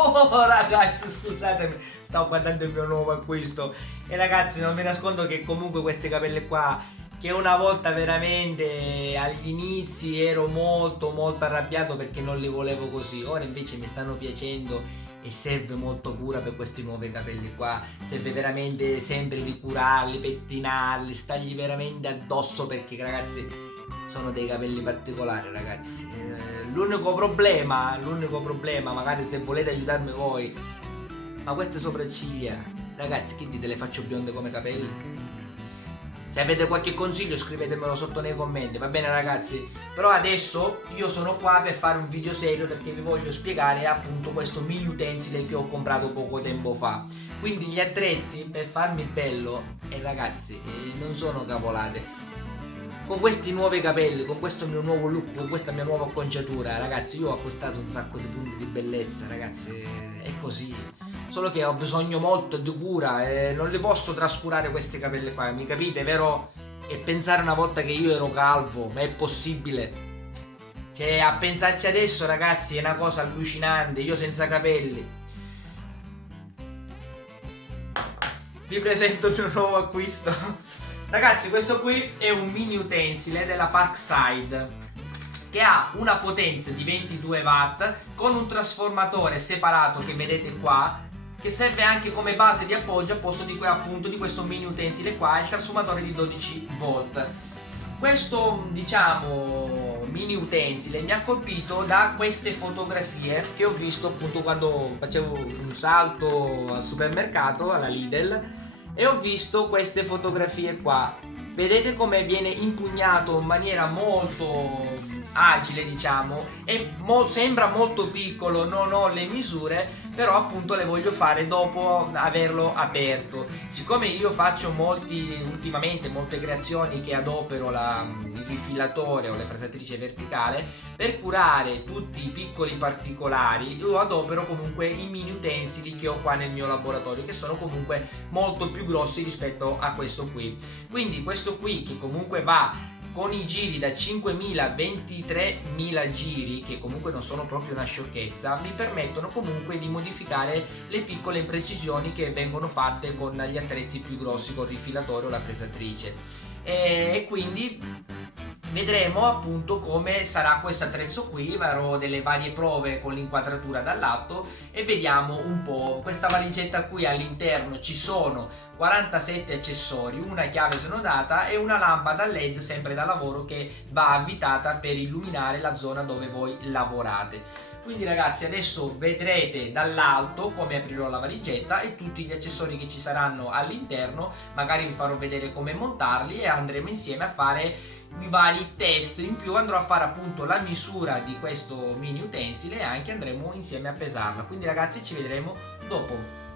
Oh ragazzi, scusatemi, stavo guardando il mio nuovo acquisto. E ragazzi, non vi nascondo che comunque queste capelle qua, che una volta veramente agli inizi ero molto arrabbiato perché non li volevo così, ora invece mi stanno piacendo e serve molto cura per questi nuovi capelli qua, serve veramente sempre di curarli, pettinarli, stargli veramente addosso perché ragazzi sono dei capelli particolari ragazzi. L'unico problema, magari se volete aiutarmi voi, ma queste sopracciglia, ragazzi, che dite, le faccio bionde come capelli? Se avete qualche consiglio scrivetemelo sotto nei commenti, va bene ragazzi? Però adesso io sono qua per fare un video serio perché vi voglio spiegare appunto questo mini utensile che ho comprato poco tempo fa. Quindi gli attrezzi per farmi il bello, e ragazzi, non sono cavolate. Con questi nuovi capelli, con questo mio nuovo look, con questa mia nuova acconciatura, ragazzi, io ho acquistato un sacco di punti di bellezza, ragazzi, è così. Solo che ho bisogno molto di cura e non li posso trascurare questi capelli qua, mi capite, vero? E pensare una volta che io ero calvo, ma è possibile? Cioè, a pensarci adesso, ragazzi, è una cosa allucinante, io senza capelli. Vi presento il mio nuovo acquisto. Ragazzi, questo qui è un mini utensile della Parkside che ha una potenza di 22 watt con un trasformatore separato che vedete qua, che serve anche come base di appoggio al posto di, appunto, di questo mini utensile qua, il trasformatore di 12 volt. Questo, diciamo, mini utensile mi ha colpito da queste fotografie che ho visto appunto quando facevo un salto al supermercato, alla Lidl, e ho visto queste fotografie qua. Vedete come viene impugnato in maniera molto agile, diciamo, e sembra molto piccolo, non ho le misure, però appunto le voglio fare dopo averlo aperto. Siccome io faccio ultimamente molte creazioni che adopero il rifilatore o la fresatrice verticale, per curare tutti i piccoli particolari io adopero comunque i mini utensili che ho qua nel mio laboratorio, che sono comunque molto più grossi rispetto a questo qui. Quindi questo qui, che comunque va con i giri da 5.000 a 23.000 giri, che comunque non sono proprio una sciocchezza, mi permettono comunque di modificare le piccole imprecisioni che vengono fatte con gli attrezzi più grossi, con il rifilatore o la fresatrice. E quindi vedremo appunto come sarà questo attrezzo qui, farò delle varie prove con l'inquadratura dal lato e vediamo un po'. Questa valigetta qui, all'interno ci sono 47 accessori, una chiave snodata e una lampada LED sempre da lavoro che va avvitata per illuminare la zona dove voi lavorate. Quindi ragazzi, adesso vedrete dall'alto come aprirò la valigetta e tutti gli accessori che ci saranno all'interno, magari vi farò vedere come montarli e andremo insieme a fare i vari test. In più andrò a fare appunto la misura di questo mini utensile e anche andremo insieme a pesarla. Quindi ragazzi, ci vedremo dopo.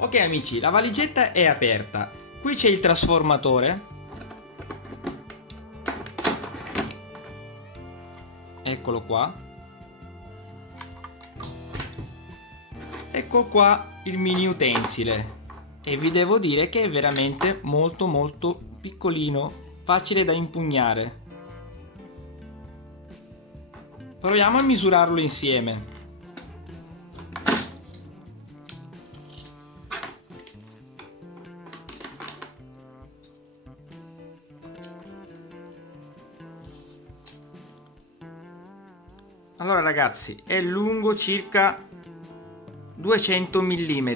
Ok amici, la valigetta è aperta. Qui c'è il trasformatore. Eccolo qua. Ecco qua il mini utensile e vi devo dire che è veramente molto molto piccolino, facile da impugnare. Proviamo a misurarlo insieme. Allora ragazzi, è lungo circa 200 mm.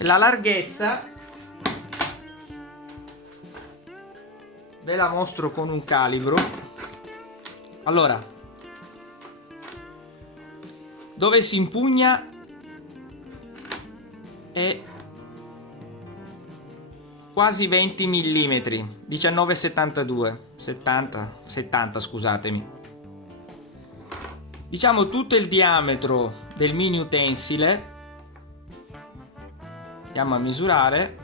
La larghezza ve la mostro con un calibro. Allora, dove si impugna è quasi 20 mm, 19,72, 70 scusatemi. Diciamo tutto il diametro del mini utensile, andiamo a misurare,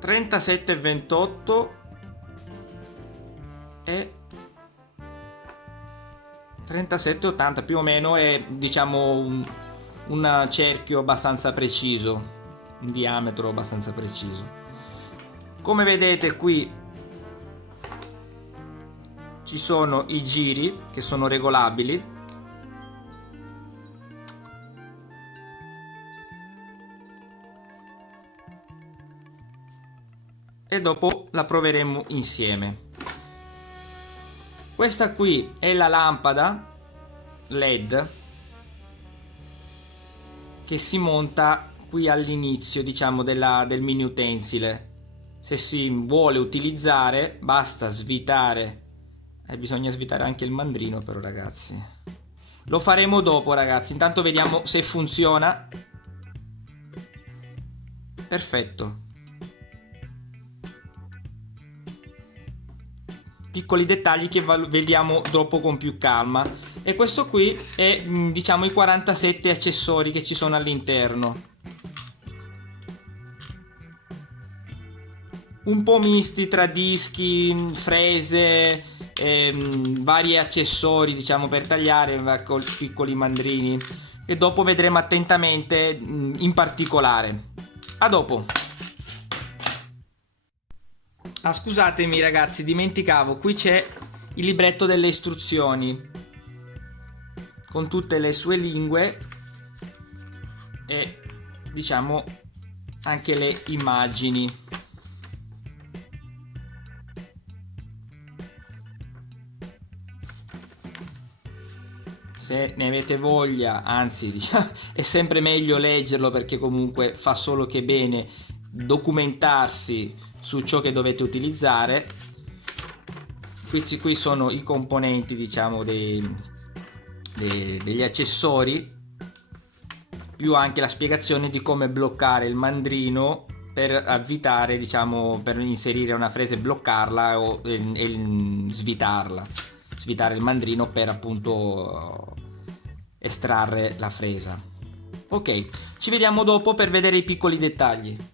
37,28 e 37,80 più o meno, è diciamo un cerchio abbastanza preciso, un diametro abbastanza preciso. Come vedete qui ci sono i giri che sono regolabili. E dopo la proveremo insieme. Questa qui è la lampada LED che si monta qui all'inizio, diciamo, del mini utensile. Se si vuole utilizzare basta svitare, bisogna svitare anche il mandrino però ragazzi. Lo faremo dopo ragazzi, intanto vediamo se funziona. Perfetto. Piccoli dettagli che vediamo dopo con più calma. E questo qui è diciamo i 47 accessori che ci sono all'interno, un po' misti tra dischi, frese, vari accessori diciamo per tagliare con piccoli mandrini, e dopo vedremo attentamente in particolare. A dopo. Ah, scusatemi ragazzi, dimenticavo, qui c'è il libretto delle istruzioni con tutte le sue lingue e diciamo anche le immagini. Se ne avete voglia, anzi diciamo, è sempre meglio leggerlo, perché comunque fa solo che bene documentarsi su ciò che dovete utilizzare. Qui sono i componenti diciamo degli accessori, più anche la spiegazione di come bloccare il mandrino per avvitare, diciamo, per inserire una frese, bloccarla o svitare il mandrino per appunto estrarre la fresa. Ok, ci vediamo dopo per vedere i piccoli dettagli.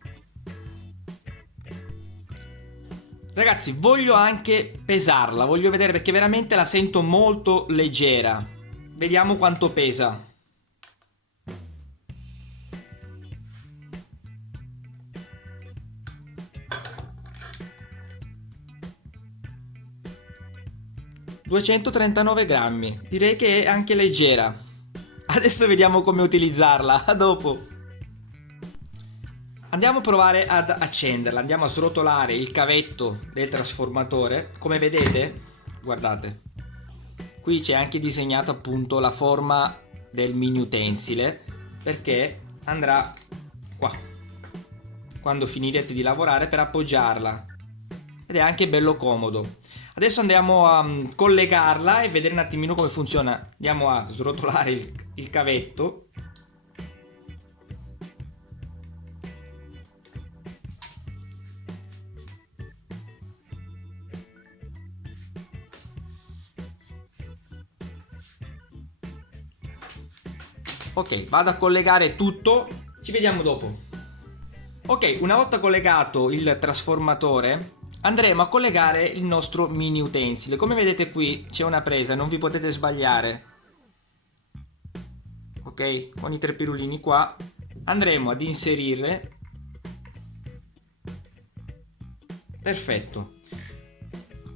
Ragazzi, voglio anche pesarla, voglio vedere, perché veramente la sento molto leggera. Vediamo quanto pesa. ...239 grammi, direi che è anche leggera. Adesso vediamo come utilizzarla, a dopo. Andiamo a provare ad accenderla, andiamo a srotolare il cavetto del trasformatore. Come vedete, guardate, qui c'è anche disegnato appunto la forma del mini utensile, perché andrà qua quando finirete di lavorare, per appoggiarla, ed è anche bello comodo. Adesso andiamo a collegarla e vedere un attimino come funziona. Andiamo a srotolare il cavetto. Ok, vado a collegare tutto, ci vediamo dopo. Ok, una volta collegato il trasformatore, andremo a collegare il nostro mini utensile. Come vedete qui c'è una presa, non vi potete sbagliare. Ok, con i 3 pirulini qua andremo ad inserirle. Perfetto.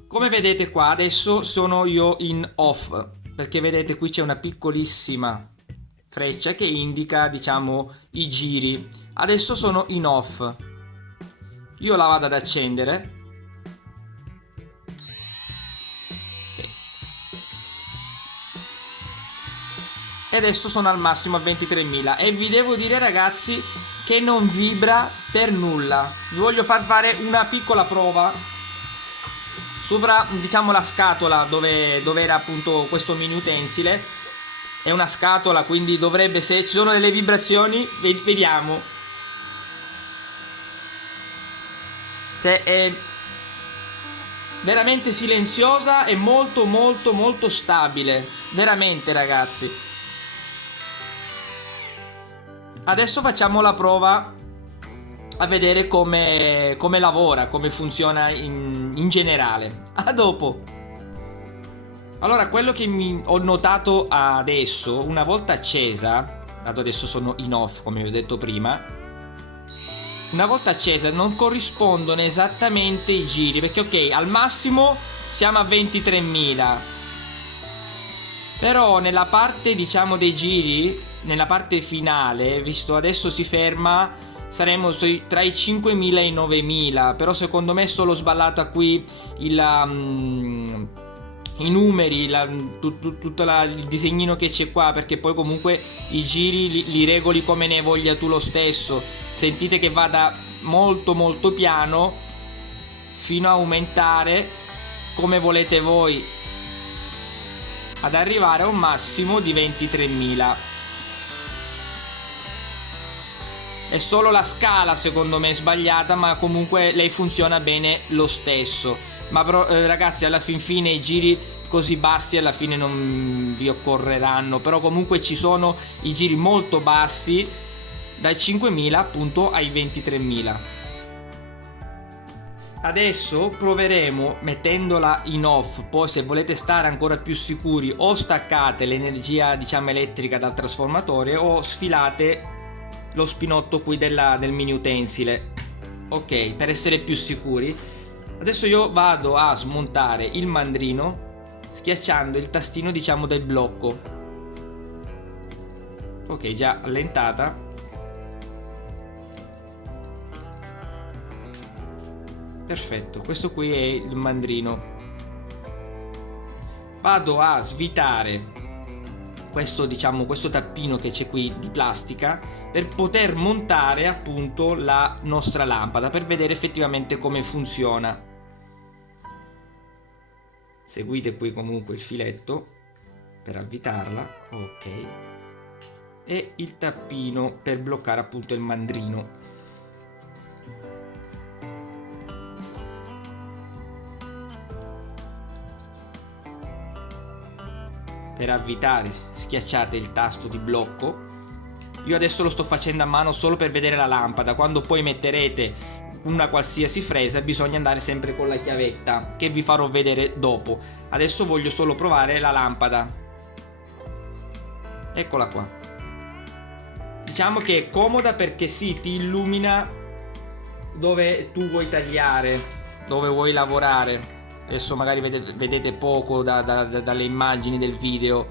Come vedete qua adesso sono io in off, perché vedete qui c'è una piccolissima freccia che indica, diciamo, i giri. Adesso sono in off. Io la vado ad accendere. E adesso sono al massimo a 23.000 e vi devo dire, ragazzi, che non vibra per nulla. Vi voglio far fare una piccola prova sopra, diciamo, la scatola dove era appunto questo mini utensile. È una scatola, quindi dovrebbe, se ci sono delle vibrazioni, vediamo. Cioè è veramente silenziosa e molto molto molto stabile, veramente, ragazzi. Adesso facciamo la prova a vedere come lavora, come funziona in generale. A dopo. Allora, quello che ho notato adesso, una volta accesa, dato adesso sono in off come vi ho detto prima, una volta accesa non corrispondono esattamente i giri, perché ok, al massimo siamo a 23.000, però nella parte, diciamo, dei giri, nella parte finale, visto adesso si ferma, saremo tra i 5.000 e i 9.000, però secondo me è solo sballata qui i numeri, tutto il disegnino che c'è qua, perché poi comunque i giri li regoli come ne voglia tu lo stesso. Sentite che vada molto molto piano fino a aumentare come volete voi, ad arrivare a un massimo di 23.000. È solo la scala secondo me sbagliata, ma comunque lei funziona bene lo stesso. Ma però, ragazzi, alla fin fine i giri così bassi alla fine non vi occorreranno, però comunque ci sono i giri molto bassi dai 5.000 appunto ai 23.000. Adesso proveremo mettendola in off, poi se volete stare ancora più sicuri o staccate l'energia, diciamo, elettrica dal trasformatore o sfilate lo spinotto qui del mini utensile, ok, per essere più sicuri. Adesso io vado a smontare il mandrino schiacciando il tastino, diciamo, del blocco. Ok, già allentata. Perfetto, questo qui è il mandrino. Vado a svitare questo, diciamo, questo tappino che c'è qui di plastica per poter montare appunto la nostra lampada, per vedere effettivamente come funziona. Seguite qui comunque il filetto per avvitarla, ok, e il tappino per bloccare appunto il mandrino. Per avvitare schiacciate il tasto di blocco. Io adesso lo sto facendo a mano solo per vedere la lampada. Quando poi metterete una qualsiasi fresa bisogna andare sempre con la chiavetta, che vi farò vedere dopo. Adesso voglio solo provare la lampada. Eccola qua. Diciamo che è comoda perché sì, ti illumina dove tu vuoi tagliare, dove vuoi lavorare. Adesso magari vedete poco dalle immagini del video,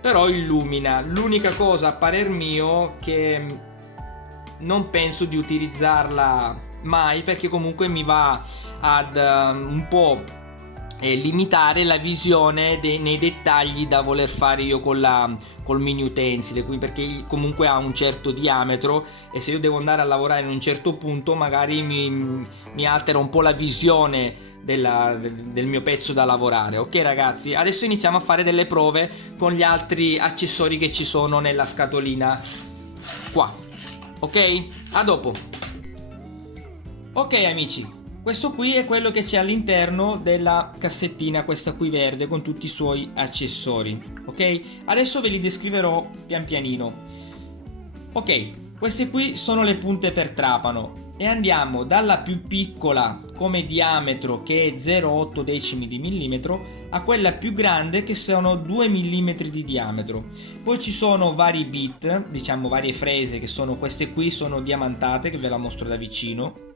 però illumina. L'unica cosa, a parer mio, che non penso di utilizzarla mai, perché comunque mi va ad un po' limitare la visione nei dettagli da voler fare io col mini utensile, quindi perché comunque ha un certo diametro e se io devo andare a lavorare in un certo punto magari mi altera un po' la visione del mio pezzo da lavorare. Ok ragazzi, adesso iniziamo a fare delle prove con gli altri accessori che ci sono nella scatolina qua. Ok? A dopo. Ok amici, questo qui è quello che c'è all'interno della cassettina, questa qui verde, con tutti i suoi accessori. Ok? Adesso ve li descriverò pian pianino. Ok, queste qui sono le punte per trapano. e andiamo dalla più piccola come diametro, che è 0,8 decimi di millimetro, a quella più grande che sono 2 mm di diametro. Poi ci sono vari bit, diciamo varie frese, che sono queste qui, sono diamantate, che ve la mostro da vicino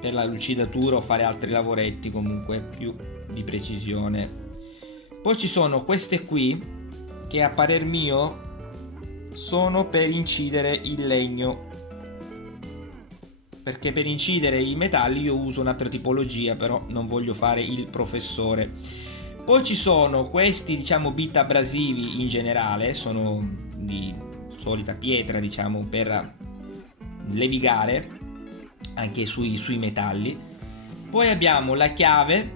per la lucidatura o fare altri lavoretti comunque più di precisione. Poi ci sono queste qui che a parer mio sono per incidere il legno, perché per incidere i metalli io uso un'altra tipologia, però non voglio fare il professore. Poi ci sono questi, diciamo, bit abrasivi in generale, sono di solita pietra, diciamo, per levigare anche sui metalli. Poi abbiamo la chiave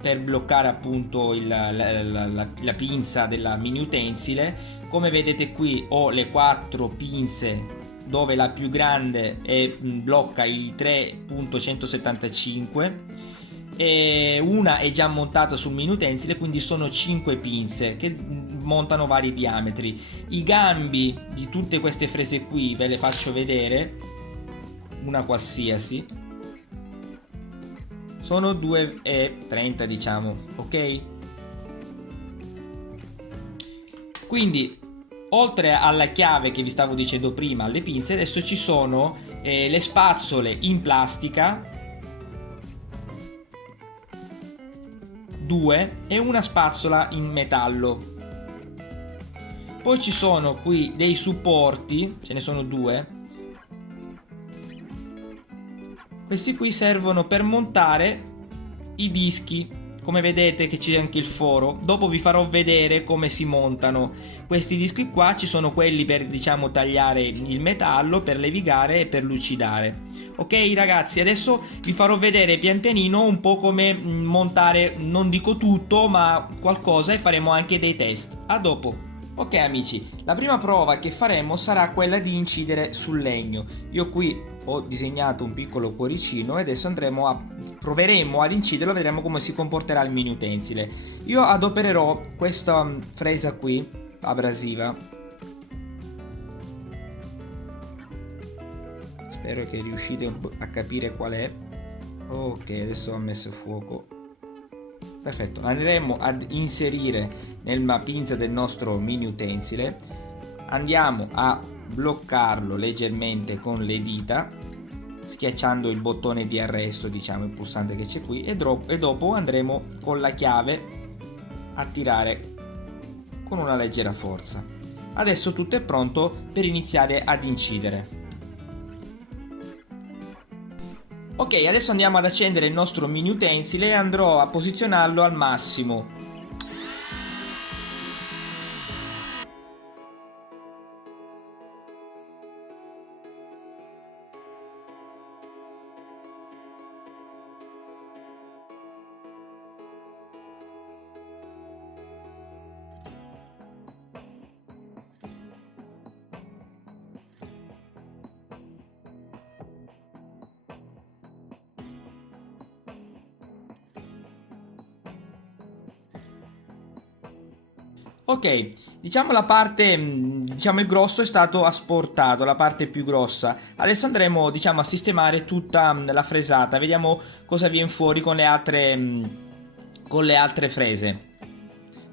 per bloccare appunto la pinza della mini utensile. Come vedete qui ho le 4 pinze, dove la più grande blocca il 3.175 e una è già montata sul mini utensile, quindi sono 5 pinze che montano vari diametri. I gambi di tutte queste frese qui ve le faccio vedere, una qualsiasi, sono 2,30 diciamo, ok? Quindi oltre alla chiave che vi stavo dicendo prima, alle pinze, adesso ci sono le spazzole in plastica, 2, e una spazzola in metallo. Poi ci sono qui dei supporti, ce ne sono 2. Questi qui servono per montare i dischi. Come vedete che c'è anche il foro. Dopo vi farò vedere come si montano questi dischi qua. Ci sono quelli per, diciamo, tagliare il metallo, per levigare e per lucidare. Ok ragazzi, adesso vi farò vedere pian pianino un po' come montare, non dico tutto, ma qualcosa, e faremo anche dei test. A dopo. Ok amici, la prima prova che faremo sarà quella di incidere sul legno. Io qui ho disegnato un piccolo cuoricino e adesso proveremo ad inciderlo, vedremo come si comporterà il mini utensile. Io adopererò questa fresa qui, abrasiva. Spero che riuscite a capire qual è. Ok, adesso ho messo il fuoco. Perfetto, andremo ad inserire nella pinza del nostro mini utensile, andiamo a bloccarlo leggermente con le dita, schiacciando il bottone di arresto, diciamo il pulsante che c'è qui, e dopo andremo con la chiave a tirare con una leggera forza. Adesso tutto è pronto per iniziare ad incidere. Ok, adesso andiamo ad accendere il nostro mini utensile e andrò a posizionarlo al massimo. Ok, diciamo la parte, diciamo il grosso è stato asportato, la parte più grossa. Adesso andremo, diciamo, a sistemare tutta la fresata. Vediamo cosa viene fuori con le altre frese.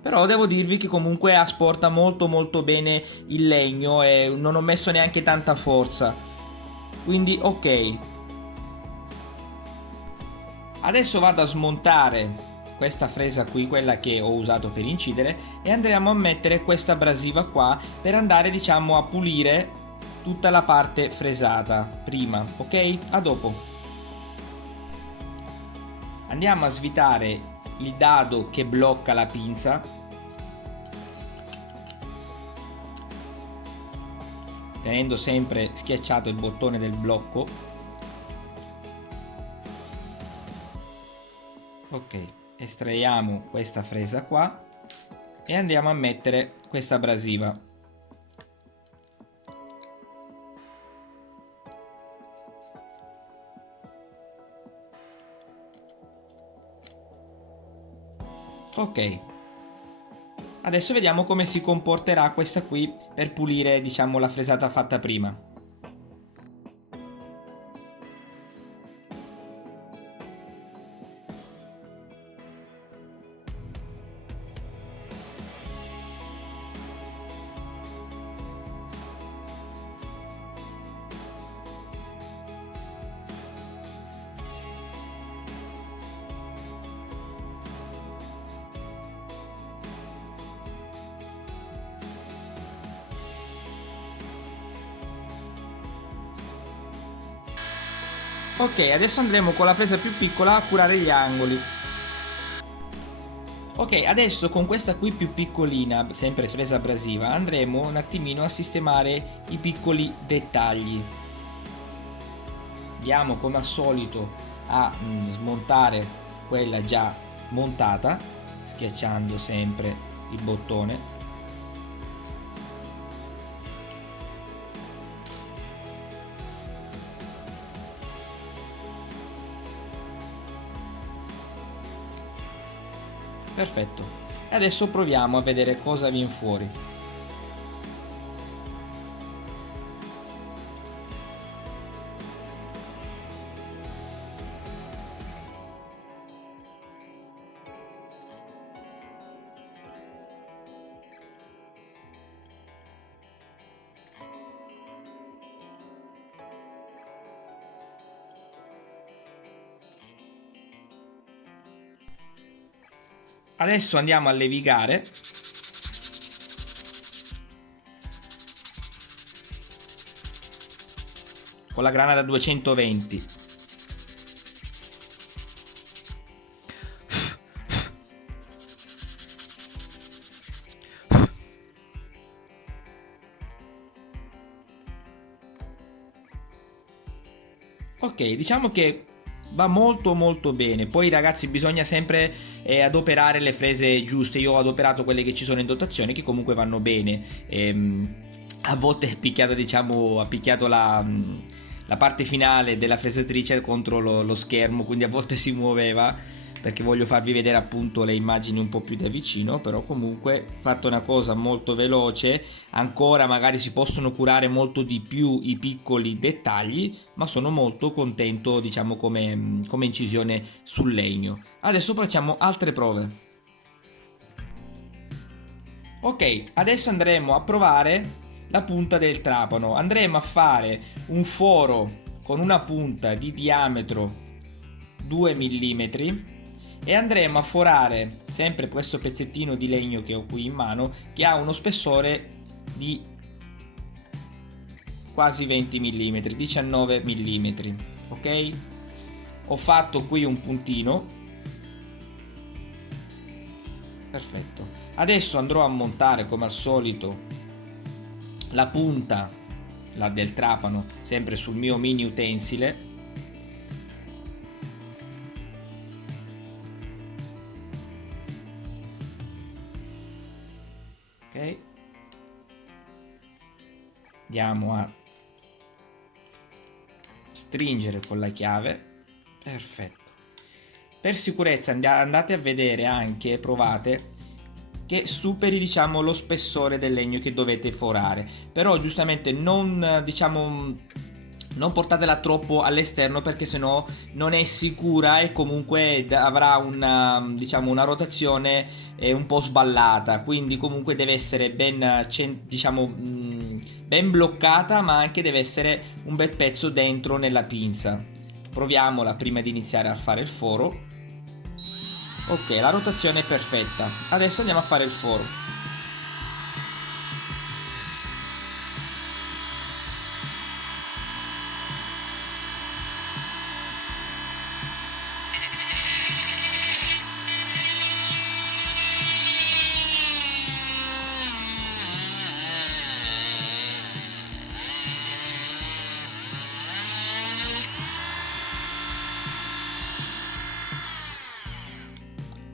Però devo dirvi che comunque asporta molto molto bene il legno e non ho messo neanche tanta forza. Quindi ok. Adesso vado a smontare questa fresa qui, quella che ho usato per incidere, e andremo a mettere questa abrasiva qua per andare, diciamo, a pulire tutta la parte fresata prima, ok? A dopo. Andiamo a svitare il dado che blocca la pinza, tenendo sempre schiacciato il bottone del blocco. Ok, estraiamo questa fresa qua e andiamo a mettere questa abrasiva. Ok, Adesso vediamo come si comporterà questa qui per pulire, diciamo, la fresata fatta prima. Ok, adesso andremo con la fresa più piccola a curare gli angoli. Ok, adesso con questa qui più piccolina, sempre fresa abrasiva, andremo un attimino a sistemare i piccoli dettagli. Andiamo come al solito a smontare quella già montata, schiacciando sempre il bottone. Perfetto. E adesso proviamo a vedere cosa viene fuori. Adesso andiamo a levigare. Con la grana da 220. Ok, diciamo che va molto bene. Poi ragazzi bisogna sempre adoperare le frese giuste. Io ho adoperato quelle che ci sono in dotazione, che comunque vanno bene. A volte è picchiato, diciamo, ha picchiato la parte finale della fresatrice contro lo schermo, quindi a volte si muoveva, perché voglio farvi vedere appunto le immagini un po' più da vicino. Però comunque fatto una cosa molto veloce. Ancora magari si possono curare molto di più i piccoli dettagli, ma sono molto contento, diciamo, come incisione sul legno. Adesso facciamo altre prove. Ok, adesso andremo a provare la punta del trapano. Andremo a fare un foro con una punta di diametro 2 mm e andremo a forare sempre questo pezzettino di legno che ho qui in mano, che ha uno spessore di quasi 20 mm, 19 mm. Ok, ho fatto qui un puntino. Perfetto. Adesso andrò a montare come al solito la punta, la del trapano, sempre sul mio mini utensile. Ok, andiamo a stringere con la chiave. Perfetto. Per sicurezza andate a vedere anche, provate che superi, diciamo, lo spessore del legno che dovete forare. Però giustamente non, diciamo, non portatela troppo all'esterno, perché sennò non è sicura e comunque avrà una, diciamo, una rotazione un po' sballata. Quindi comunque deve essere ben, diciamo, ben bloccata, ma anche deve essere un bel pezzo dentro nella pinza. Proviamola prima di iniziare a fare il foro. Ok, la rotazione è perfetta. Adesso andiamo a fare il foro.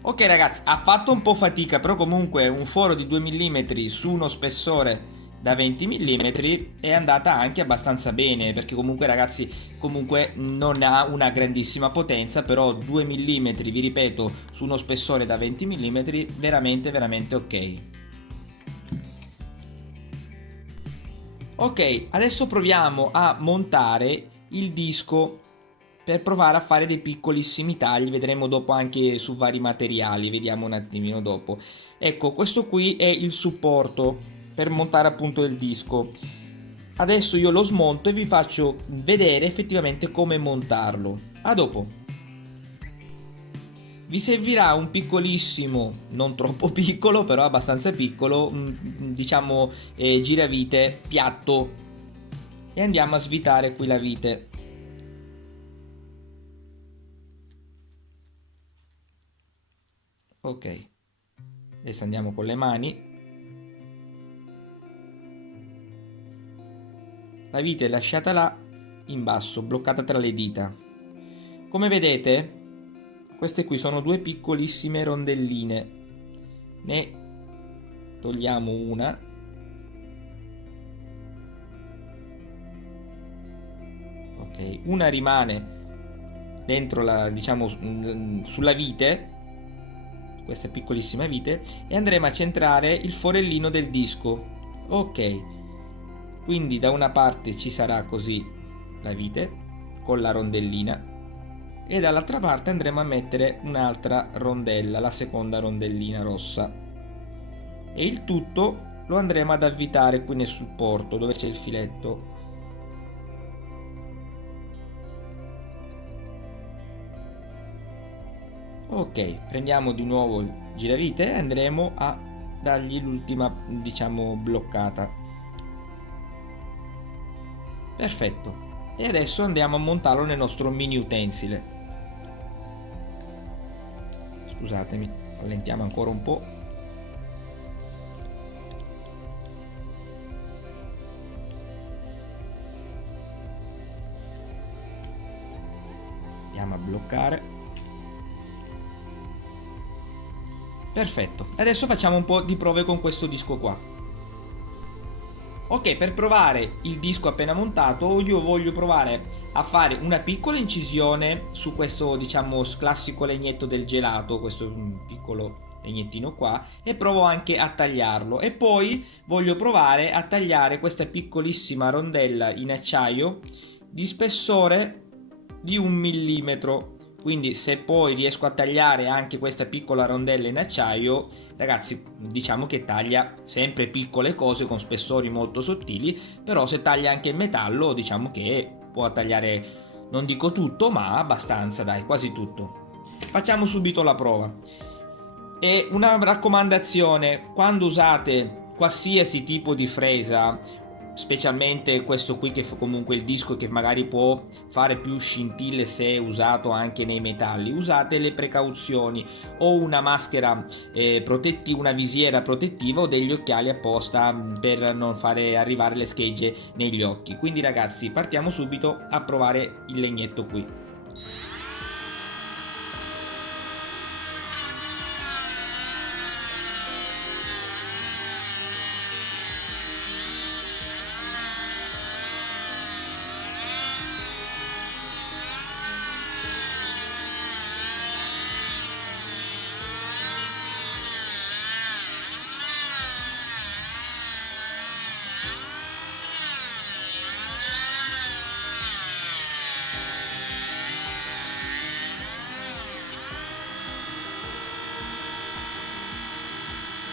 Ok ragazzi, ha fatto un po' fatica, però comunque un foro di 2 mm su uno spessore da 20 mm è andata anche abbastanza bene, perché comunque ragazzi, comunque non ha una grandissima potenza, però 2 mm, vi ripeto, su uno spessore da 20 mm veramente ok. Ok, adesso proviamo a montare il disco per provare a fare dei piccolissimi tagli, vedremo dopo anche su vari materiali, vediamo un attimino dopo. Ecco, questo qui è il supporto per montare appunto il disco. Adesso io lo smonto e vi faccio vedere effettivamente come montarlo. A dopo. Vi servirà un piccolissimo, non troppo piccolo, però abbastanza piccolo, diciamo giravite piatto. E andiamo a svitare qui la vite. Ok, adesso andiamo con le mani. La vite è lasciata là, in basso, bloccata tra le dita. Come vedete, queste qui sono due piccolissime rondelline. Ne togliamo una. Ok, una rimane dentro la, diciamo, sulla vite, questa piccolissima vite, e andremo a centrare il forellino del disco. Ok, quindi da una parte ci sarà così la vite con la rondellina e dall'altra parte andremo a mettere un'altra rondella, la seconda rondellina rossa, e il tutto lo andremo ad avvitare qui nel supporto dove c'è il filetto. Ok, prendiamo di nuovo il giravite e andremo a dargli l'ultima, diciamo, bloccata. Perfetto. E adesso andiamo a montarlo nel nostro mini utensile. Scusatemi, rallentiamo ancora un po'. Andiamo a bloccare. Perfetto, adesso facciamo un po' di prove con questo disco qua. Ok, per provare il disco appena montato io voglio provare a fare una piccola incisione su questo, diciamo, classico legnetto del gelato, questo piccolo legnettino qua, e provo anche a tagliarlo, e poi voglio provare a tagliare questa piccolissima rondella in acciaio di spessore di 1 mm. Quindi se poi riesco a tagliare anche questa piccola rondella in acciaio, ragazzi, diciamo che taglia sempre piccole cose con spessori molto sottili, però se taglia anche in metallo, diciamo che può tagliare, non dico tutto, ma abbastanza, dai, quasi tutto. Facciamo subito la prova. E una raccomandazione: quando usate qualsiasi tipo di fresa, specialmente questo qui che fa comunque il disco che magari può fare più scintille se usato anche nei metalli, usate le precauzioni, o una maschera protettiva, una visiera protettiva, o degli occhiali apposta per non fare arrivare le schegge negli occhi. Quindi ragazzi, partiamo subito a provare il legnetto qui.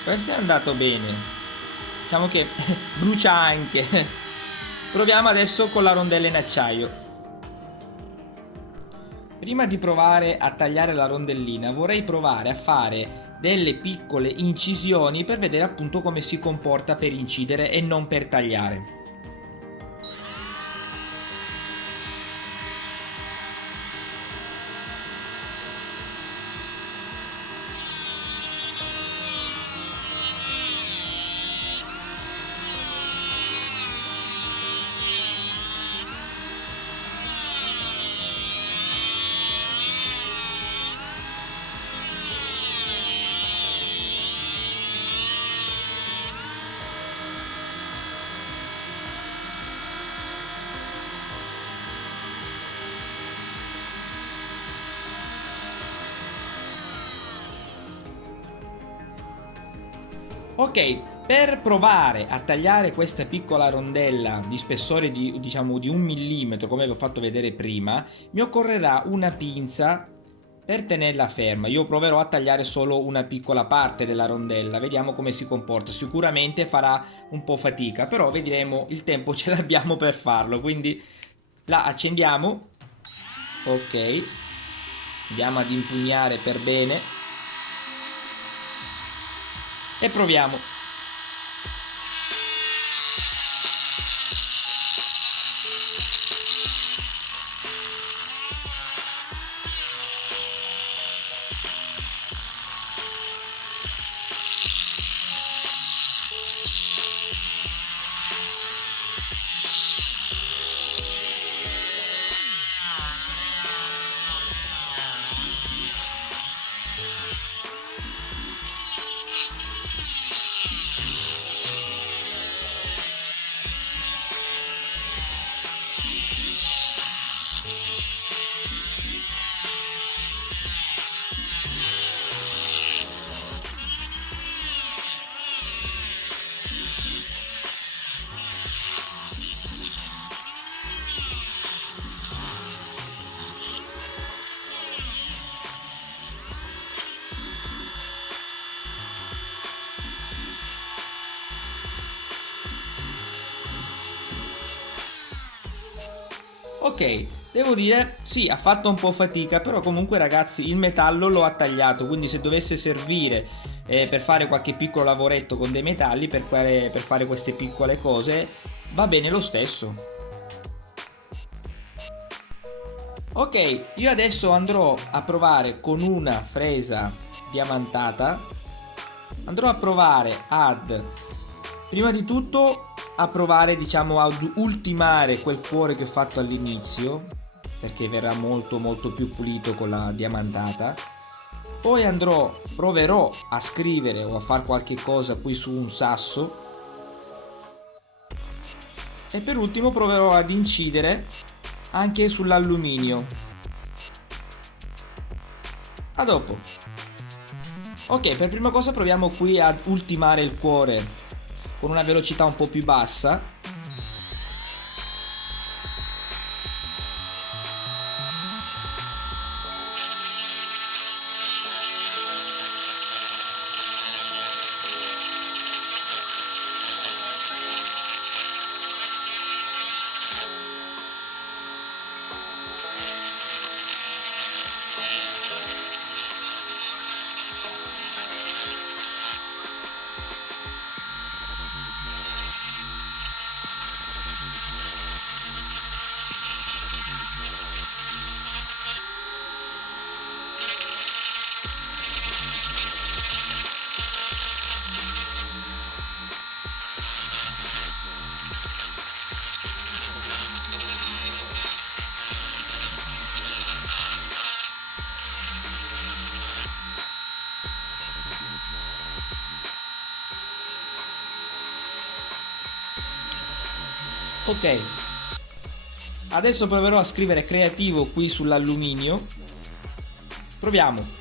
Questo è andato bene, diciamo che brucia anche. Proviamo adesso con la rondella in acciaio. Prima di provare a tagliare la rondellina vorrei provare a fare delle piccole incisioni per vedere appunto come si comporta per incidere e non per tagliare. Ok, Per provare a tagliare questa piccola rondella di spessore di, diciamo, di 1 mm, come vi ho fatto vedere prima, mi occorrerà una pinza per tenerla ferma. Io proverò a tagliare solo una piccola parte della rondella, vediamo come si comporta. Sicuramente farà un po' fatica, però vedremo, il tempo ce l'abbiamo per farlo, quindi la accendiamo. Ok, andiamo ad impugnare per bene e proviamo. Ok, devo dire, sì, ha fatto un po' fatica, però comunque ragazzi il metallo lo ha tagliato, quindi se dovesse servire per fare qualche piccolo lavoretto con dei metalli, per fare queste piccole cose, va bene lo stesso. Ok, io adesso andrò a provare con una fresa diamantata, andrò a provare ad, prima di tutto, a provare, diciamo, ad ultimare quel cuore che ho fatto all'inizio, perché verrà molto molto più pulito con la diamantata. Poi proverò a scrivere o a fare qualche cosa qui su un sasso, e per ultimo proverò ad incidere anche sull'alluminio. A dopo. Ok, per prima cosa proviamo qui ad ultimare il cuore con una velocità un po' più bassa. Ok, adesso proverò a scrivere creativo qui sull'alluminio. Proviamo.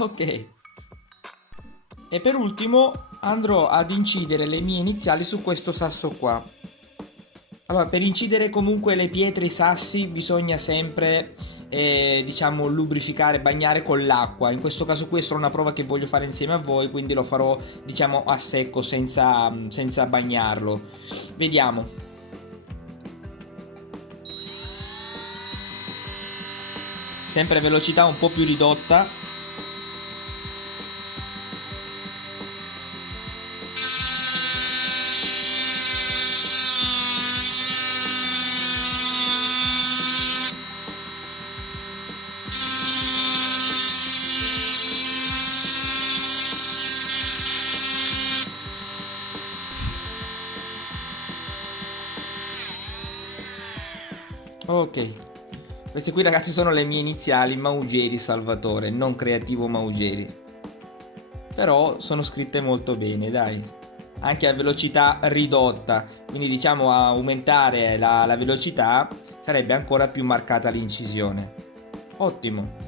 Ok, e per ultimo andrò ad incidere le mie iniziali su questo sasso qua. Allora, per incidere comunque le pietre, i sassi, bisogna sempre diciamo lubrificare, bagnare con l'acqua. In questo caso qui è solo una prova che voglio fare insieme a voi, quindi lo farò, diciamo, a secco, senza bagnarlo. Vediamo. sempre velocità un po' più ridotta. Ok, queste qui ragazzi sono le mie iniziali, Maugeri Salvatore, non Creativo Maugeri. Però sono scritte molto bene, dai. Anche a velocità ridotta, quindi diciamo a aumentare la velocità sarebbe ancora più marcata l'incisione. Ottimo.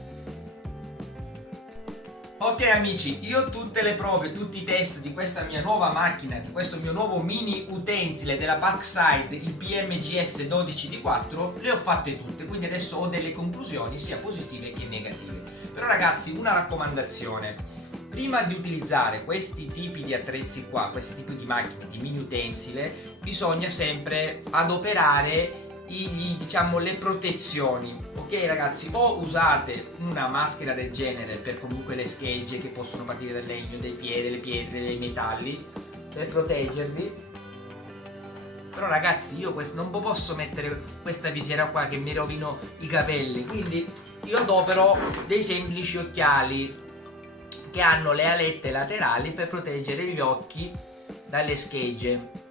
Ok amici, io tutte le prove, tutti i test di questa mia nuova macchina, di questo mio nuovo mini utensile della Parkside, il PMGS 12D4, le ho fatte tutte, quindi adesso ho delle conclusioni sia positive che negative. Però ragazzi, una raccomandazione: prima di utilizzare questi tipi di attrezzi qua, questi tipi di macchine, di mini utensile, bisogna sempre adoperare diciamo le protezioni. Ok ragazzi, o usate una maschera del genere per comunque le schegge che possono partire dal legno, dai piedi, delle pietre, dei metalli, per proteggervi. Però ragazzi, io non posso mettere questa visiera qua che mi rovino i capelli, quindi io adopero dei semplici occhiali che hanno le alette laterali per proteggere gli occhi dalle schegge.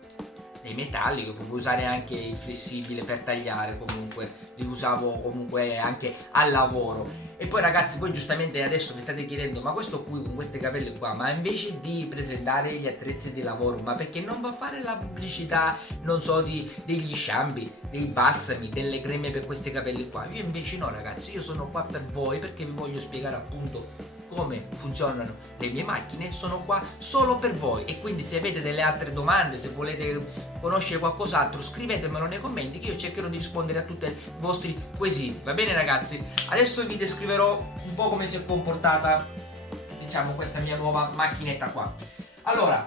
Dei metalli, che puoi usare anche il flessibile per tagliare, comunque li usavo comunque anche al lavoro. E poi ragazzi, voi giustamente adesso mi state chiedendo: ma questo qui con questi capelli qua, ma invece di presentare gli attrezzi di lavoro, ma perché non va a fare la pubblicità, non so, degli sciampi, dei balsami, delle creme per questi capelli qua? Io invece no ragazzi, io sono qua per voi perché vi voglio spiegare appunto come funzionano le mie macchine. Sono qua solo per voi, e quindi se avete delle altre domande, se volete conoscere qualcos'altro, scrivetemelo nei commenti che io cercherò di rispondere a tutti i vostri quesiti, va bene ragazzi? Adesso vi descriverò un po' come si è comportata, diciamo, questa mia nuova macchinetta qua. Allora,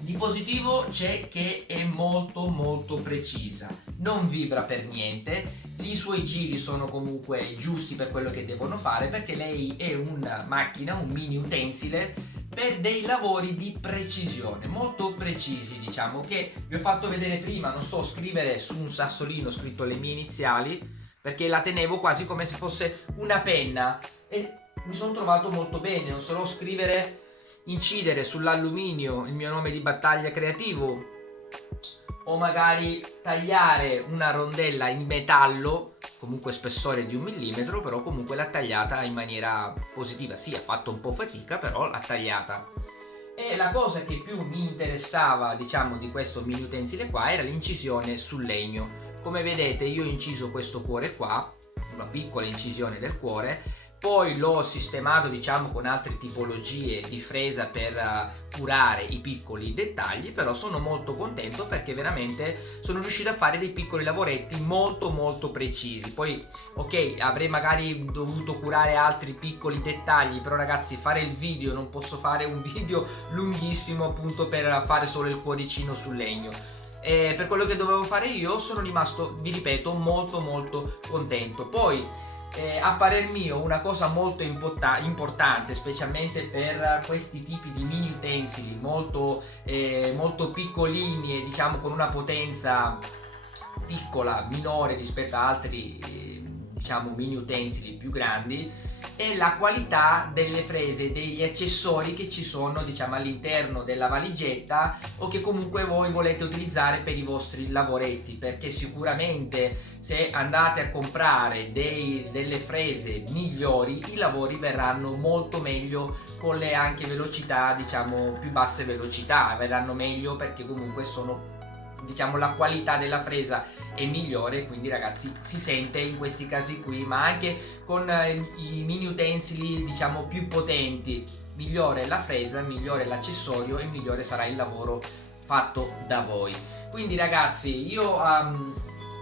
di positivo c'è che è molto precisa, non vibra per niente, i suoi giri sono comunque giusti per quello che devono fare, perché lei è una macchina, un mini utensile per dei lavori di precisione, molto precisi, diciamo, che vi ho fatto vedere prima. Non so, scrivere su un sassolino, ho scritto le mie iniziali perché la tenevo quasi come se fosse una penna e mi sono trovato molto bene. Non solo scrivere, incidere sull'alluminio il mio nome di battaglia Creativo, o magari tagliare una rondella in metallo, comunque spessore di 1 millimetro, però comunque l'ha tagliata in maniera positiva. Sì, ha fatto un po' fatica, però l'ha tagliata. E la cosa che più mi interessava, diciamo, di questo mini utensile qua era l'incisione sul legno. Come vedete, io ho inciso questo cuore qua, una piccola incisione del cuore, poi l'ho sistemato, diciamo, con altre tipologie di fresa per curare i piccoli dettagli. Però sono molto contento perché veramente sono riuscito a fare dei piccoli lavoretti molto precisi. Poi ok, avrei magari dovuto curare altri piccoli dettagli, però ragazzi, fare il video, non posso fare un video lunghissimo appunto per fare solo il cuoricino sul legno. E per quello che dovevo fare io sono rimasto, vi ripeto, molto contento. Poi a parer mio una cosa molto importante, specialmente per questi tipi di mini utensili molto piccolini e diciamo con una potenza piccola, minore rispetto a altri diciamo mini utensili più grandi, è la qualità delle frese, degli accessori che ci sono, diciamo, all'interno della valigetta, o che comunque voi volete utilizzare per i vostri lavoretti, perché sicuramente se andate a comprare delle frese migliori, i lavori verranno molto meglio con le anche velocità, diciamo, più basse velocità, verranno meglio perché comunque sono, diciamo, la qualità della fresa è migliore. Quindi ragazzi, si sente in questi casi qui, ma anche con i mini utensili, diciamo, più potenti, migliore la fresa, migliore l'accessorio e migliore sarà il lavoro fatto da voi. Quindi ragazzi, io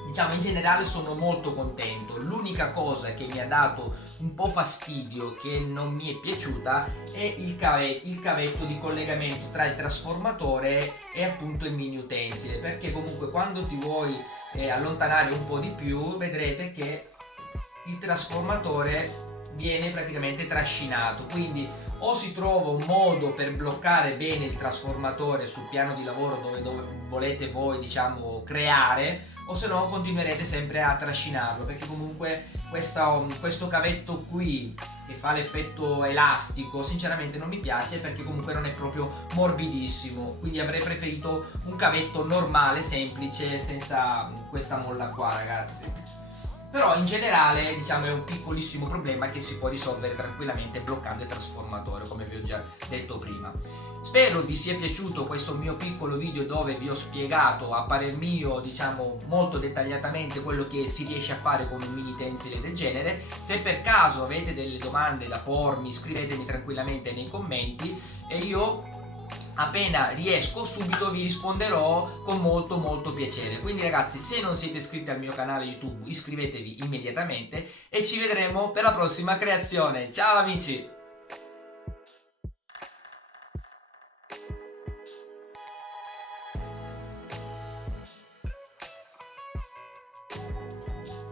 diciamo in generale sono molto contento. L'unica cosa che mi ha dato un po' fastidio, che non mi è piaciuta, è il cavetto di collegamento tra il trasformatore e appunto il mini utensile, perché comunque quando ti vuoi allontanare un po' di più vedrete che il trasformatore viene praticamente trascinato. Quindi o si trova un modo per bloccare bene il trasformatore sul piano di lavoro dove volete voi, diciamo, creare, o se no continuerete sempre a trascinarlo, perché comunque questo cavetto qui che fa l'effetto elastico sinceramente non mi piace, perché comunque non è proprio morbidissimo. Quindi avrei preferito un cavetto normale, semplice, senza questa molla qua, ragazzi. Però in generale, diciamo, è un piccolissimo problema che si può risolvere tranquillamente bloccando il trasformatore, come vi ho già detto prima. Spero vi sia piaciuto questo mio piccolo video dove vi ho spiegato a parer mio, diciamo, molto dettagliatamente quello che si riesce a fare con un mini tensile del genere. Se per caso avete delle domande da pormi, scrivetemi tranquillamente nei commenti e io appena riesco subito vi risponderò con molto piacere. Quindi ragazzi, se non siete iscritti al mio canale YouTube, iscrivetevi immediatamente e ci vedremo per la prossima creazione. Ciao amici!